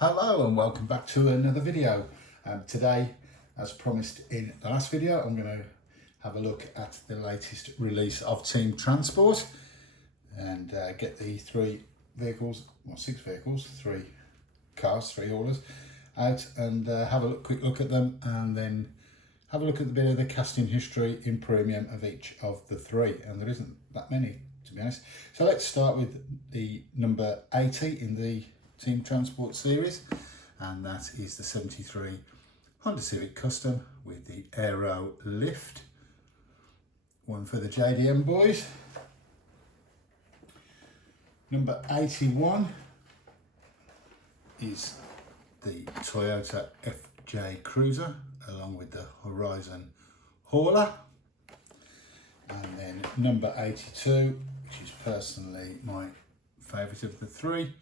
Hello and welcome back to another video. Today, as promised in the last video, I'm going to have a look at the latest release of Team Transport and get the three vehicles, well, six vehicles, three cars, three haulers out and have a quick look at them, and then have a look at the bit of the casting history in premium of each of the three, and there isn't that many, to be honest. So let's start with the number 80 in the Team Transport series, and that is the 73 Honda Civic Custom with the Aero Lift. One for the JDM boys. Number 81 is the Toyota FJ Cruiser along with the Horizon Hauler. And then number 82, which is personally my favourite of the three,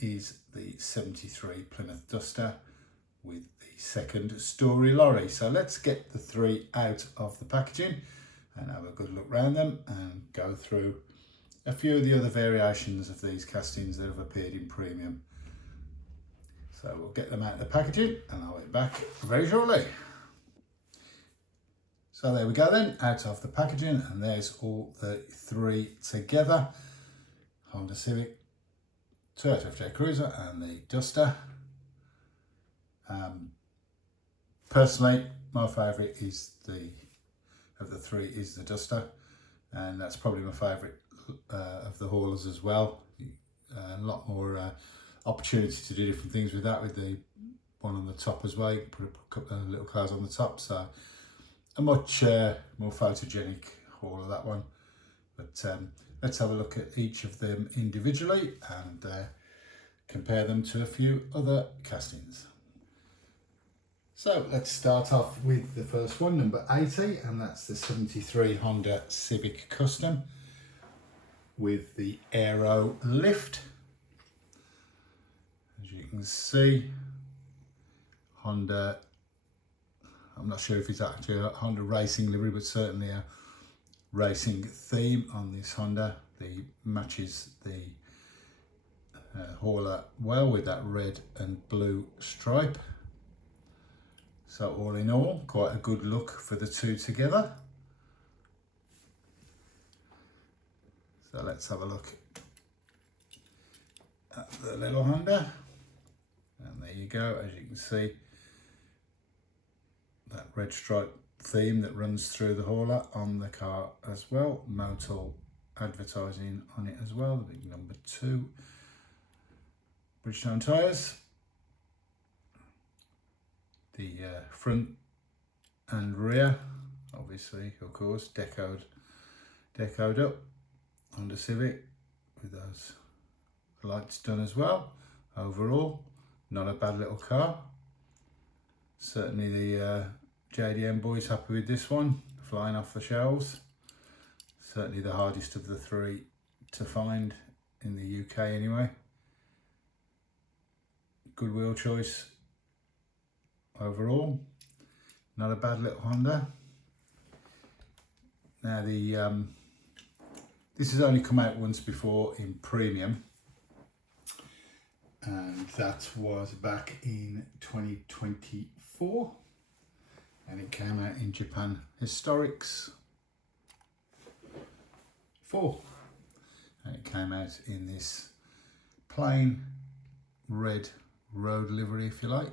is the 73 Plymouth Duster with the second story lorry. So let's get the three out of the packaging and have a good look around them and go through a few of the other variations of these castings that have appeared in premium. So we'll get them out of the packaging and I'll be back very shortly. So there we go then, out of the packaging, and there's all the three together. Honda Civic, Toyota FJ Cruiser and the Duster. Personally, my favourite is of the three is the Duster, and that's probably my favourite of the haulers as well. A lot more opportunity to do different things with that, with the one on the top as well. You can put a couple of little cars on the top, so a much more photogenic hauler, that one. But let's have a look at each of them individually and compare them to a few other castings. So let's start off with the first one, number 80, and that's the 73 Honda Civic Custom with the Aero Lift. As you can see, Honda, I'm not sure if it's actually a Honda racing livery, but certainly a racing theme on this Honda. The matches the hauler well with that red and blue stripe. So all in all, quite a good look for the two together. So let's have a look at the little Honda. And there you go, as you can see, that red stripe theme that runs through the hauler on the car as well. Motul advertising on it as well, the big number 2. Bridgestone tyres. The front and rear, obviously, of course, decoed up. Honda Civic with those lights done as well. Overall, not a bad little car. Certainly the JDM boys happy with this one, flying off the shelves. Certainly the hardest of the three to find in the UK anyway. Good wheel choice overall. Not a bad little Honda. Now this has only come out once before in premium, and that was back in 2024, and it came out in Japan Historics 4, and it came out in this plain red road livery, if you like.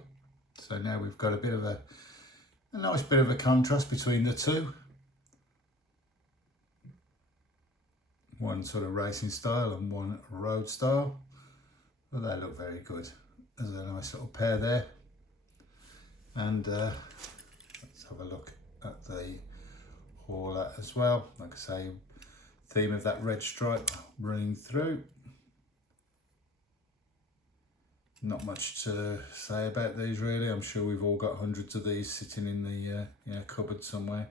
So now we've got a bit of a nice bit of a contrast between the two. One sort of racing style and one road style. But they look very good. There's a nice little pair there. And let's have a look at the hauler as well. Like I say, theme of that red stripe running through. Not much to say about these really. I'm sure we've all got hundreds of these sitting in the cupboard somewhere.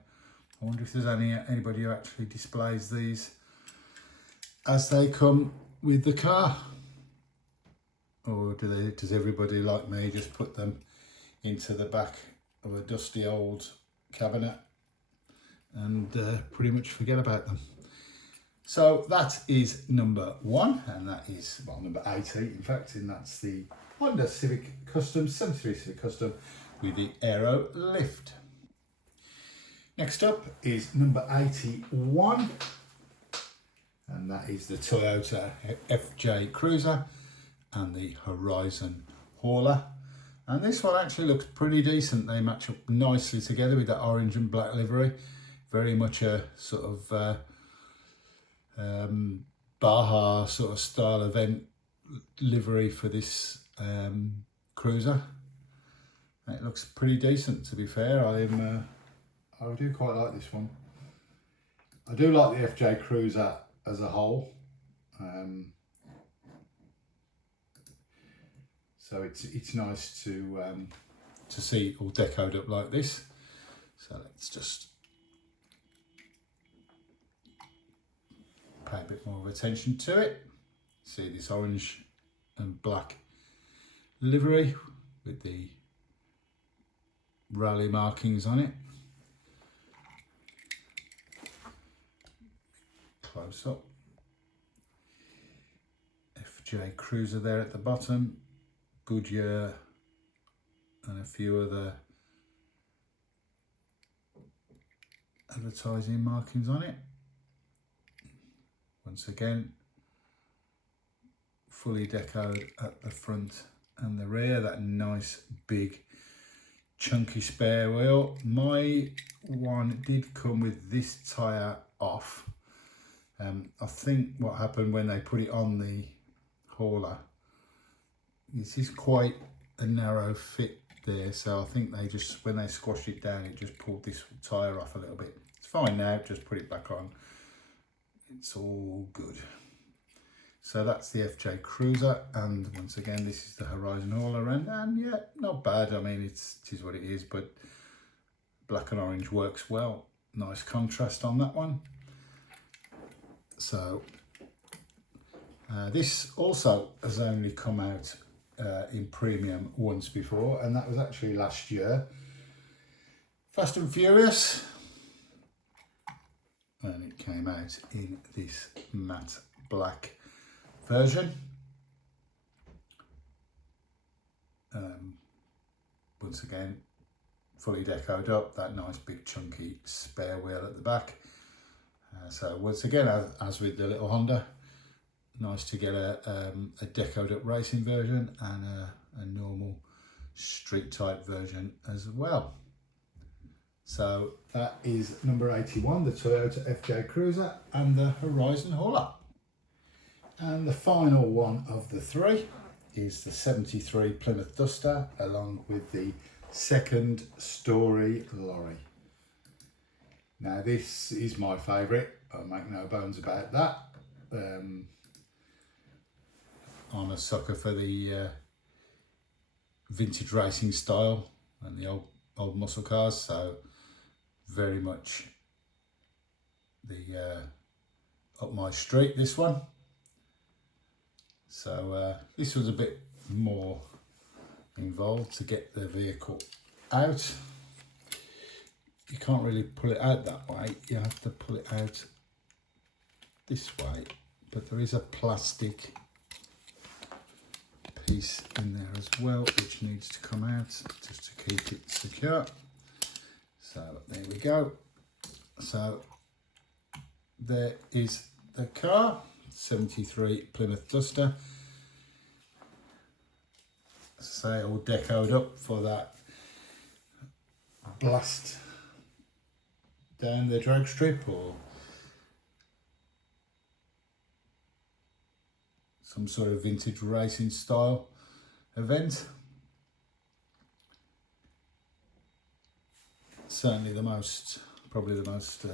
I wonder if there's anybody who actually displays these as they come with the car, or does everybody like me just put them into the back of a dusty old cabinet and pretty much forget about them? So that is number 1, and that is, well, number 80 in fact, and that's the Honda Civic Custom, 73 Civic Custom with the Aero Lift. Next up is number 81, and that is the Toyota FJ Cruiser and the Horizon Hauler. And this one actually looks pretty decent. They match up nicely together with that orange and black livery. Very much a sort of Baja sort of style event livery for this cruiser. It looks pretty decent, to be fair. I do quite like this one. I do like the FJ Cruiser as a whole. So it's nice to see it all decoed up like this. So let's just pay a bit more of attention to it. See this orange and black livery with the rally markings on it. Close up. FJ Cruiser there at the bottom. Goodyear and a few other advertising markings on it. Once again, fully decoed at the front and the rear. That nice big chunky spare wheel. My one did come with this tyre off. I think what happened when they put it on the hauler, this is quite a narrow fit there, so I think they just, when they squashed it down, it just pulled this tyre off a little bit. It's fine now, just put it back on. It's all good. So that's the FJ Cruiser, and once again this is the Horizon Hauler, and yeah, not bad. I mean, it is what it is, but black and orange works well. Nice contrast on that one. So this also has only come out in premium once before, and that was actually last year. Fast and Furious, and it came out in this matte black version. Once again, fully decoed up, that nice big chunky spare wheel at the back. So once again, as with the little Honda, nice to get a decoed up racing version and a normal street type version as well. So that is number 81, the Toyota FJ Cruiser and the Horizon Hauler. And the final one of the three is the 73 Plymouth Duster, along with the second story lorry. Now this is my favourite, I'll make no bones about that. I'm a sucker for the vintage racing style and the old muscle cars, so very much the up my street, this one. So this was a bit more involved to get the vehicle out. You can't really pull it out that way, you have to pull it out this way, but there is a plastic piece in there as well which needs to come out just to keep it secure. So there we go. So there is the car, 73 Plymouth Duster. As I say, all decoed up for that blast down the drag strip or some sort of vintage racing style event. Certainly probably the most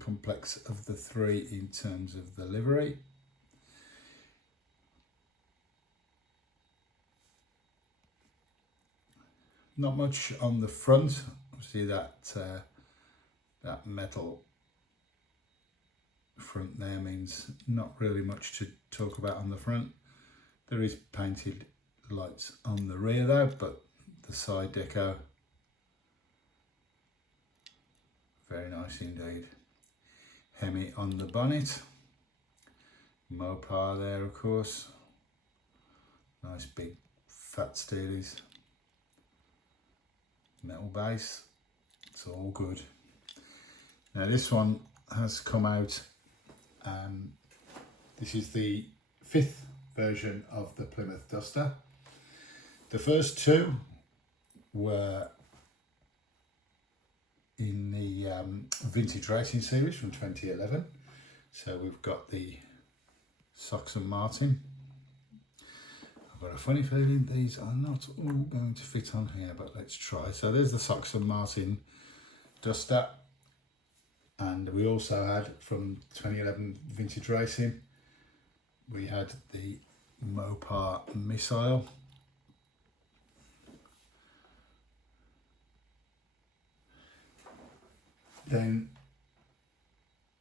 complex of the three in terms of the livery. Not much on the front. Obviously that metal front there means not really much to talk about on the front. There is painted lights on the rear though, but the side deco, very nice indeed. Hemi on the bonnet. Mopar there, of course. Nice big fat steelies. Metal base. It's all good. Now this one has come out. This is the 5th version of the Plymouth Duster. The first two were in the Vintage Racing series from 2011. So we've got the Soxon Martin. I've got a funny feeling these are not all going to fit on here, but let's try. So there's the Soxon Martin Duster, and we also had from 2011 Vintage Racing, we had the Mopar Missile. Then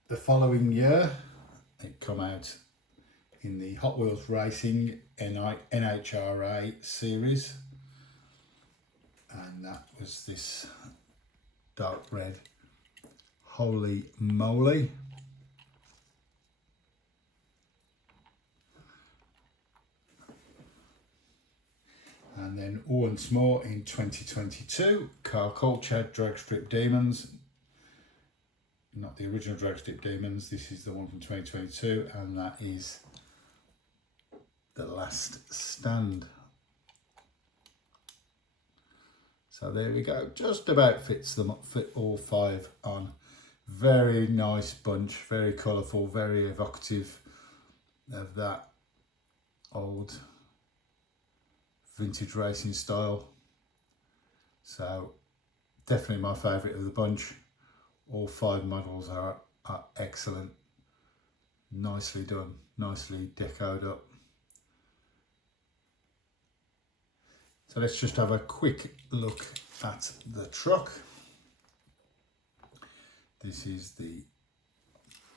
the following year it come out in the Hot Wheels Racing NHRA series, and that was this dark red Holy Moly. And then once more in 2022, Car Culture Drag Strip Demons. Not the original Drag Strip Demons, this is the one from 2022, and that is The Last Stand. So there we go, just about fit all 5 on. Very nice bunch, very colourful, very evocative of that old vintage racing style. So definitely my favourite of the bunch. All 5 models are excellent, nicely done, nicely decoed up. So let's just have a quick look at the truck. This is the,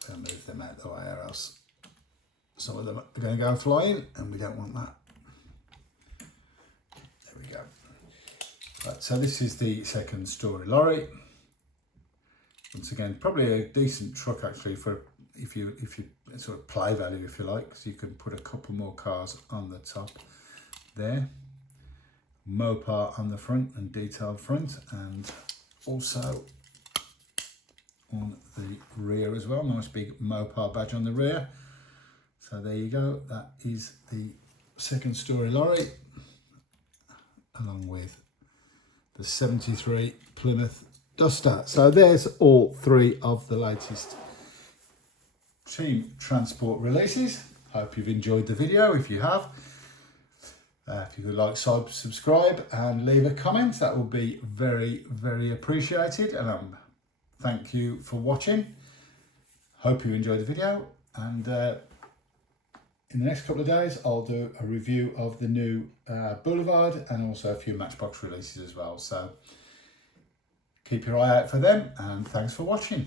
I'll move them out of the way or else some of them are going to go flying and we don't want that. There we go. Right, so this is the second story lorry. Once again, probably a decent truck actually for if you sort of play value, if you like, because you can put a couple more cars on the top there. Mopar on the front and detailed front, and also on the rear as well. Nice big Mopar badge on the rear. So there you go. That is the second story lorry, along with the 73 Plymouth Duster. So there's all 3 of the latest Team Transport releases. Hope you've enjoyed the video. If you have, if you could like, subscribe and leave a comment, that would be very, very appreciated. And thank you for watching. Hope you enjoyed the video, and in the next couple of days I'll do a review of the new Boulevard and also a few Matchbox releases as well. So keep your eye out for them, and thanks for watching.